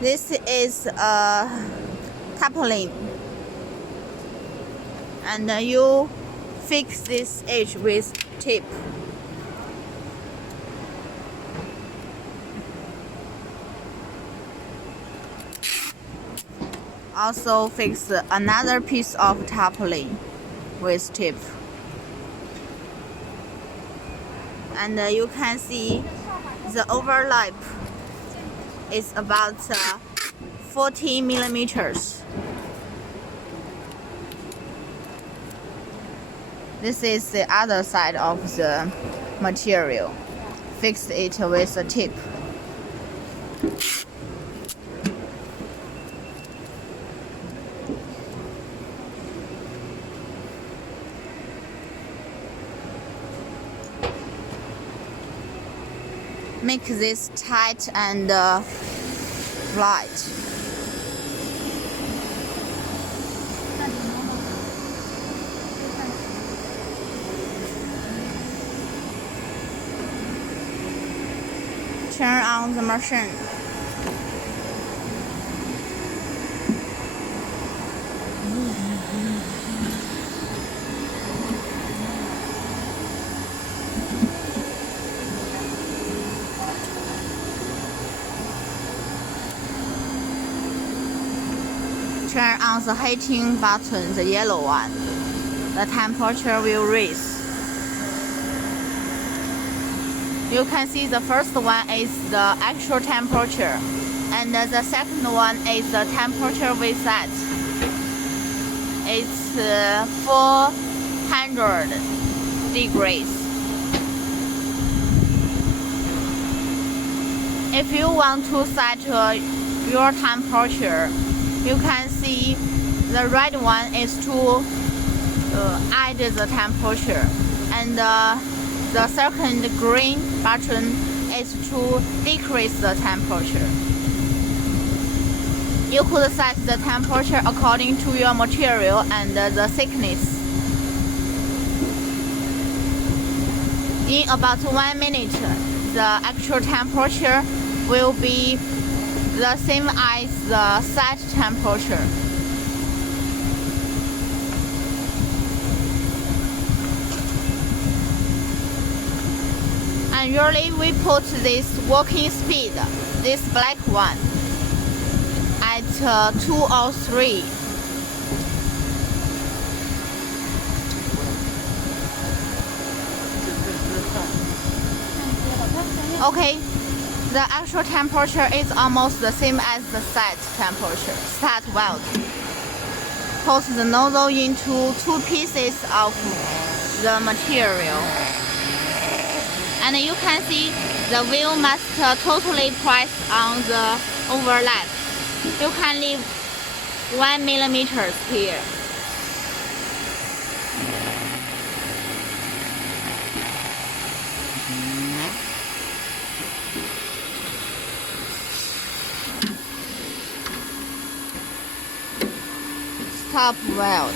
This is a tarpaulin, and you fix this edge with tape. Also fix another piece of tarpaulin with tape. And you can see the overlap is about 40 millimeters. This is the other side of the material. Fix it with a tip. Make this tight and flat. Turn on the machine. Turn on the heating button, the yellow one. The temperature will raise. You can see the first one is the actual temperature, and the second one is the temperature we set. It's 400 degrees. If you want to set your temperature, you can see the red one is to add the temperature, and the second green button is to decrease the temperature. You could set the temperature according to your material and the thickness. In about 1 minute, the actual temperature will be the same as the set temperature. And usually we put this working speed, this black one, at 2 or 3. Okay, the actual temperature is almost the same as the set temperature, start weld. Put the nozzle into 2 pieces of the material. And you can see the wheel must totally press on the overlap. You can leave 1 millimeter here. Stop weld.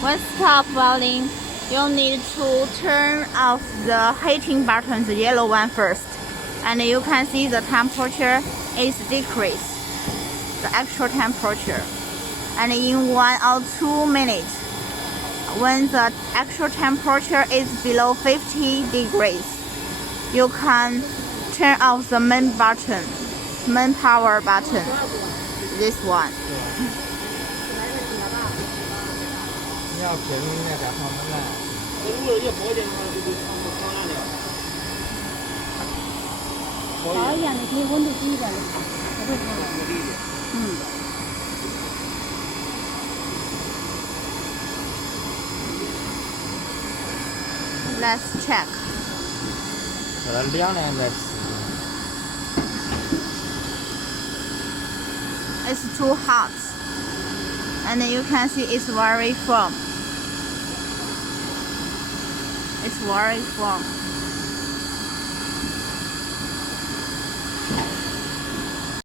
When stop welding, you need to turn off the heating button, the yellow one first. And you can see the temperature is decreased, the actual temperature. And in 1 or 2 minutes, when the actual temperature is below 50 degrees, you can turn off the main button, main power button, this one. 要便宜那点放门来。如果要薄一点的话，就放那里。薄一点的可以温度低一点的，不会放那么低的。Let's check. 把它凉凉再吃。It's too hot. And you can see it's very firm. It's very firm.